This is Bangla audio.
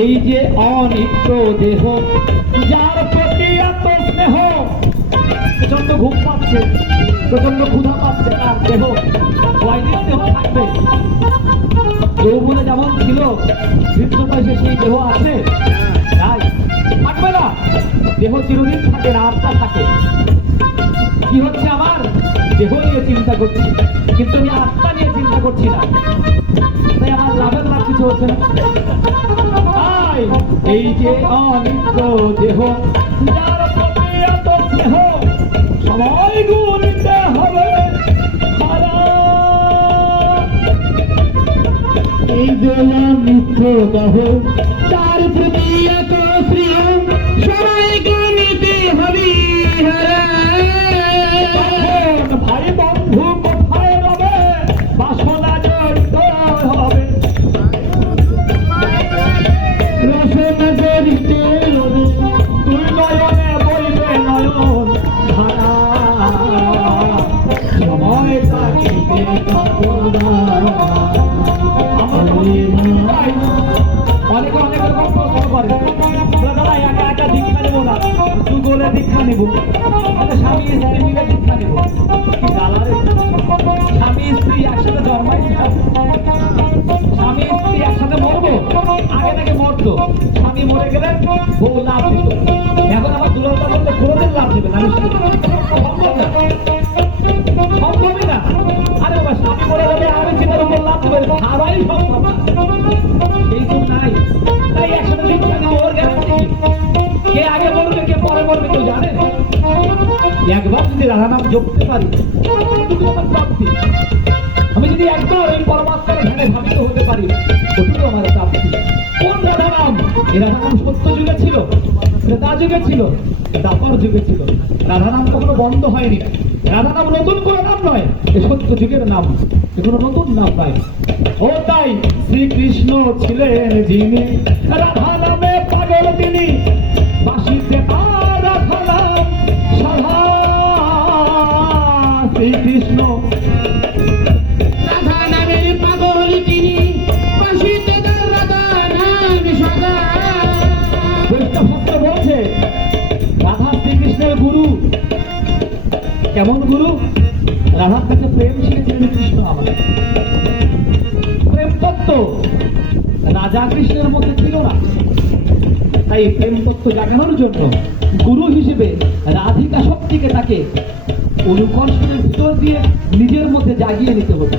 এই যে অনিত্য দেহ, যার প্রতি এত স্নেহ প্রচণ্ড ঘুম পাচ্ছে প্রচণ্ড ক্ষুধা পাচ্ছে তার দেহ। কয়দিন দেহ থাকবে। যৌবনে যেমন ছিল বৃদ্ধ বয়সে সেই দেহ আছে। নাই থাকবে না। দেহ চিরদিন থাকে না, আত্মা থাকে। কি হচ্ছে আমার? দেহ নিয়ে চিন্তা করছি, কিন্তু আমি আত্মা নিয়ে চিন্তা করছি না। তাই আমার লাভের লাভ কিছু হচ্ছে না। তাই এই যে অনিত্য দেহ স্নেহ সময় গুলিতে হবে। এই যে মিত্র দেহ তার প্রতি এত নিতে হবে ভাই বন্ধু কোথায় রবে বাসনা জড়িত হবে। নেব। আমাদের স্বামী স্ত্রী মিলে দীক্ষা নেব। স্বামী, স্ত্রী একসাথে জন্মাইছিলাম স্বামী, স্ত্রী একসাথে মরবো? আগে থেকে মরতো। স্বামী মরে গেলে বউ লাভ এখন আমার দুলতা বলতে কোনোদিন লাভ দেবে না কে আগে মরবে, কে পরে মরবে কেউ জানে একবার যদি রাধা নাম জপতে পারি আমার প্রাপ্তি। আমি যদি একবার ওই পরমাত্মার ধ্যানে ভাবিত হতে পারি ওটুকু আমার প্রাপ্তি। কোন রাধা নাম? এই রাধা নাম সত্য যুগে ছিল ত্রেতা যুগে ছিল, দাপর যুগে ছিল। রাধা নাম কখনো বন্ধ হয়নি। রাধা নাম নতুন করে নাম নয়, এ সত্য যুগের নাম। এ কোনো নতুন নাম নয়। ও তাই শ্রীকৃষ্ণ ছিলেন যিনি। রাধা নামে পাগল তিনি। কেমন গুরু? রাধার কাছে প্রেম শিখেছিলেন কৃষ্ণ আমার প্রেম তত্ত্ব, রাজা কৃষ্ণের মধ্যে ছিল না। তাই প্রেম তত্ত্ব জাগানোর জন্য গুরু হিসেবে রাধিকা শক্তিকে তাকে অনুকর্ষণের দিয়ে নিজের মধ্যে জাগিয়ে নিতে হবে।